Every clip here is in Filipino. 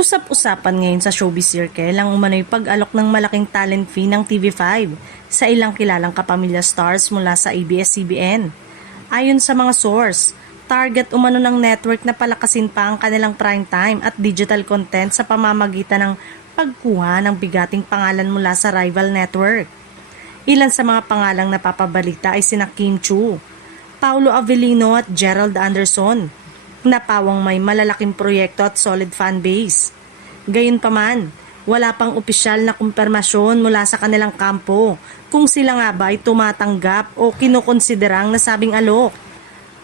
Usap-usapan ngayon sa showbiz circle ang umano'y pag-alok ng malaking talent fee ng TV5 sa ilang kilalang kapamilya stars mula sa ABS-CBN. Ayon sa mga source, target umano ng network na palakasin pa ang kanilang primetime at digital content sa pamamagitan ng pagkuha ng bigating pangalan mula sa rival network. Ilan sa mga pangalang napapabalita ay sina Kim Chiu, Paulo Avellino at Gerald Anderson, na pawang may malalaking proyekto at solid fanbase. Gayunpaman, wala pang opisyal na kumpirmasyon mula sa kanilang kampo kung sila nga ba ay tumatanggap o kinukonsiderang nasabing alok.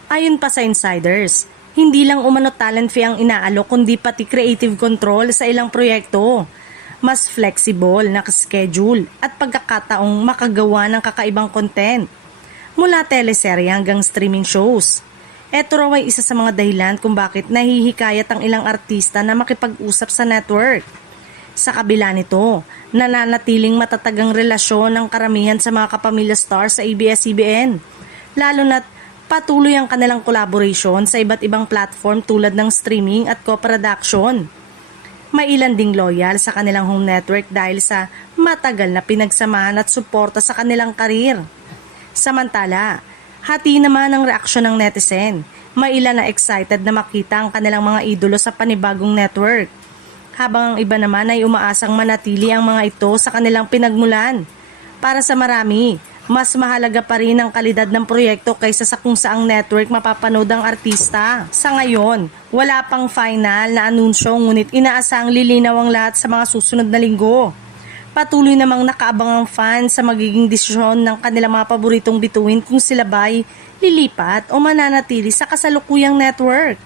Ayon pa sa insiders, hindi lang umano talent fee ang inaalok kundi pati creative control sa ilang proyekto. Mas flexible na schedule at pagkakataong makagawa ng kakaibang content. Mula teleserye hanggang streaming shows. Ito raw ay isa sa mga dahilan kung bakit nahihikayat ang ilang artista na makipag-usap sa network. Sa kabila nito, nananatiling matatag ang relasyon ng karamihan sa mga kapamilya stars sa ABS-CBN, lalo na't patuloy ang kanilang collaboration sa iba't ibang platform tulad ng streaming at co-production. May ilan ding loyal sa kanilang home network dahil sa matagal na pinagsamahan at suporta sa kanilang karir. Samantala, hati naman ang reaksyon ng netizen. May ilan na excited na makita ang kanilang mga idolo sa panibagong network. Habang ang iba naman ay umaasang manatili ang mga ito sa kanilang pinagmulan. Para sa marami, mas mahalaga pa rin ang kalidad ng proyekto kaysa sa kung saang network mapapanood ang artista. Sa ngayon, wala pang final na anunsyo ngunit inaasang lilinaw ang lahat sa mga susunod na linggo. Patuloy namang nakaabang ang fans sa magiging desisyon ng kanilang mga paboritong bituin kung sila ba'y lilipat o mananatili sa kasalukuyang network.